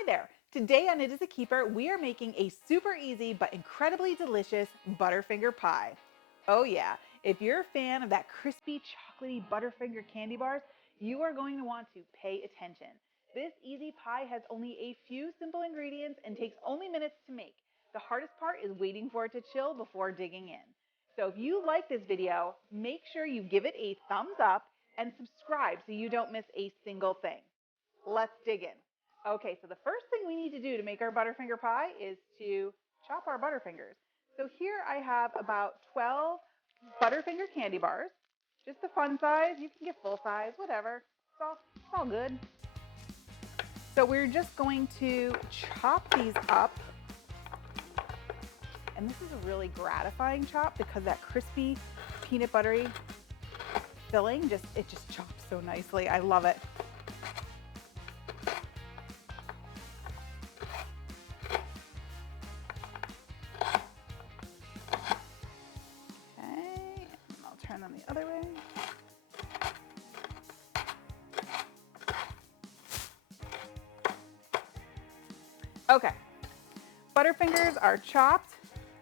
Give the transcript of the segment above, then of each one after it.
Hi there. Today on It Is a Keeper, we are making a super easy but incredibly delicious Butterfinger pie. Oh yeah, if you're a fan of that crispy, chocolatey Butterfinger candy bars, you are going to want to pay attention. This easy pie has only a few simple ingredients and takes only minutes to make. The hardest part is waiting for it to chill before digging in. So if you like this video, make sure you give it a thumbs up and subscribe so you don't miss a single thing. Let's dig in. Okay, so the first thing we need to do to make our Butterfinger pie is to chop our Butterfingers. So here I have about 12 Butterfinger candy bars, just the fun size. You can get full size, whatever. It's all good. So we're just going to chop these up. And this is a really gratifying chop because that crispy peanut buttery filling it just chops so nicely. I love it. Turn them the other way. Okay, Butterfingers are chopped.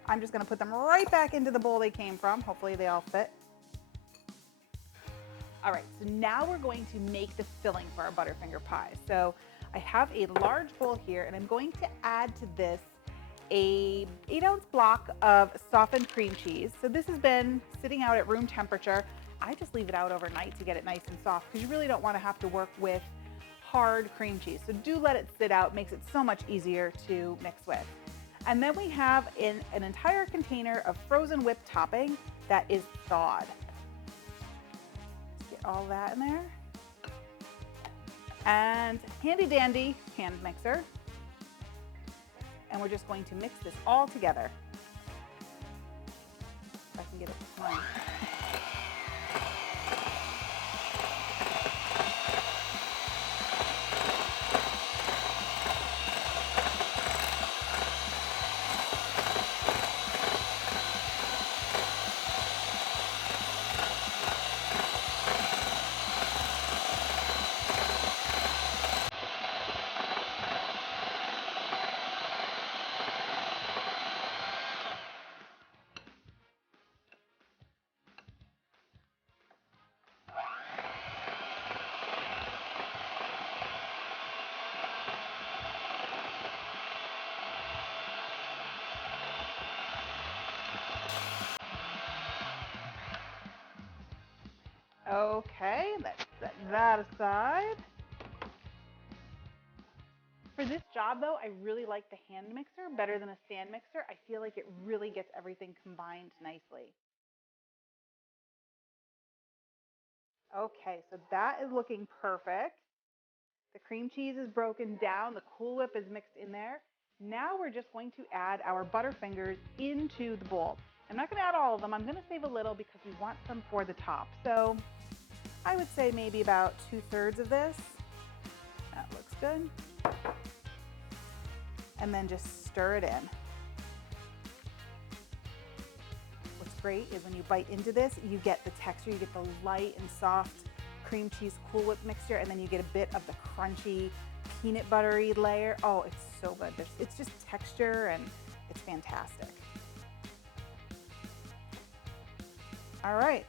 I'm just gonna put them right back into the bowl they came from. Hopefully they all fit. All right, so now we're going to make the filling for our Butterfinger pie. So I have a large bowl here and I'm going to add to this a 8-ounce block of softened cream cheese. So this has been sitting out at room temperature. I just leave it out overnight to get it nice and soft because you really don't want to have to work with hard cream cheese. So do let it sit out, makes it so much easier to mix with. And then we have an entire container of frozen whipped topping that is thawed. Get all that in there. And handy dandy hand mixer. And we're just going to mix this all together. If I can get it to flame. Okay, let's set that aside. For this job though, I really like the hand mixer better than a stand mixer. I feel like it really gets everything combined nicely. Okay, so that is looking perfect. The cream cheese is broken down, the Cool Whip is mixed in there. Now we're just going to add our Butterfingers into the bowl. I'm not going to add all of them. I'm going to save a little because we want some for the top. So I would say maybe about 2/3 of this. That looks good. And then just stir it in. What's great is when you bite into this, you get the texture, you get the light and soft cream cheese Cool Whip mixture, and then you get a bit of the crunchy peanut buttery layer. Oh, it's so good. It's just texture and it's fantastic. All right,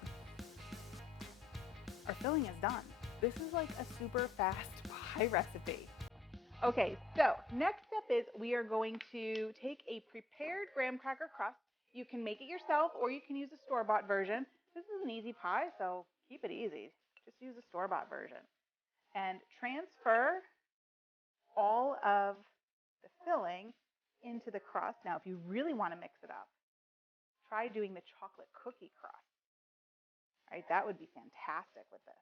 our filling is done. This is like a super fast pie recipe. Okay, so next step is we are going to take a prepared graham cracker crust. You can make it yourself or you can use a store-bought version. This is an easy pie, so keep it easy. Just use a store-bought version. And transfer all of the filling into the crust. Now, if you really want to mix it up, try doing the chocolate cookie crust. Right, that would be fantastic with this.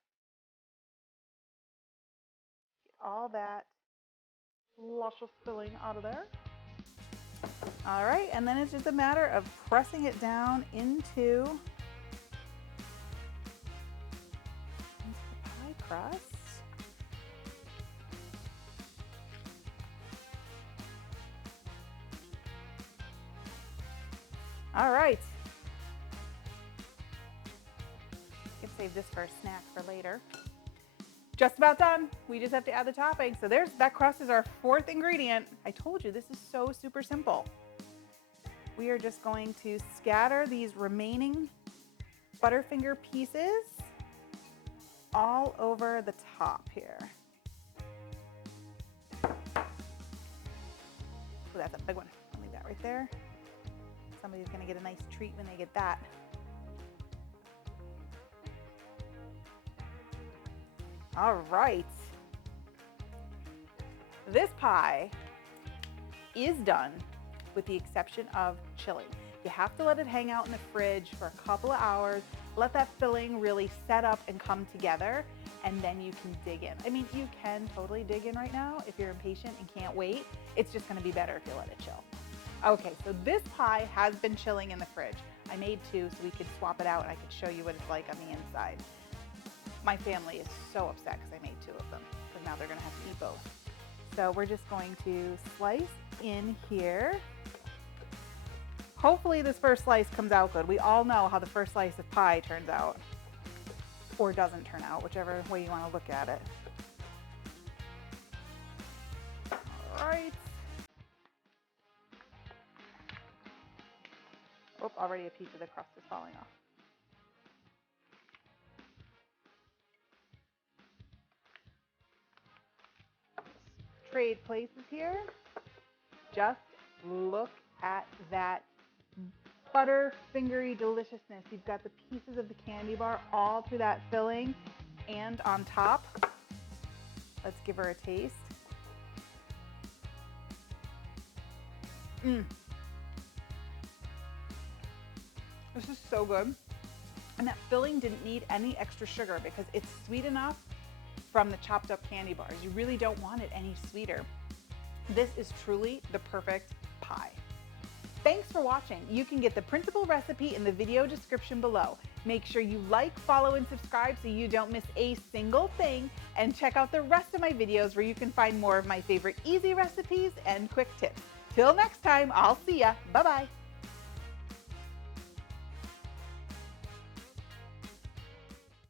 Get all that luscious filling out of there. All right, and then it's just a matter of pressing it down into the pie crust. All right. You can save this for a snack for later. Just about done. We just have to add the topping. So that crust is our fourth ingredient. I told you, this is so super simple. We are just going to scatter these remaining Butterfinger pieces all over the top here. Oh, that's a big one. I'll leave that right there. Somebody's gonna get a nice treat when they get that. All right. This pie is done with the exception of chilling. You have to let it hang out in the fridge for a couple of hours, let that filling really set up and come together, and then you can dig in. I mean, you can totally dig in right now if you're impatient and can't wait. It's just gonna be better if you let it chill. Okay, so this pie has been chilling in the fridge. I made two so we could swap it out and I could show you what it's like on the inside. My family is so upset because I made two of them, because now they're gonna have to eat both. So we're just going to slice in here. Hopefully this first slice comes out good. We all know how the first slice of pie turns out, or doesn't turn out, whichever way you want to look at it. All right. Oh, already a piece of the crust is falling off. Trade places here. Just look at that Butterfingery deliciousness. You've got the pieces of the candy bar all through that filling and on top. Let's give her a taste. This is so good. And that filling didn't need any extra sugar because it's sweet enough from the chopped up candy bars. You really don't want it any sweeter. This is truly the perfect pie. Thanks for watching. You can get the printable recipe in the video description below. Make sure you like, follow, and subscribe so you don't miss a single thing, and check out the rest of my videos where you can find more of my favorite easy recipes and quick tips. Till next time, I'll see ya. Bye-bye.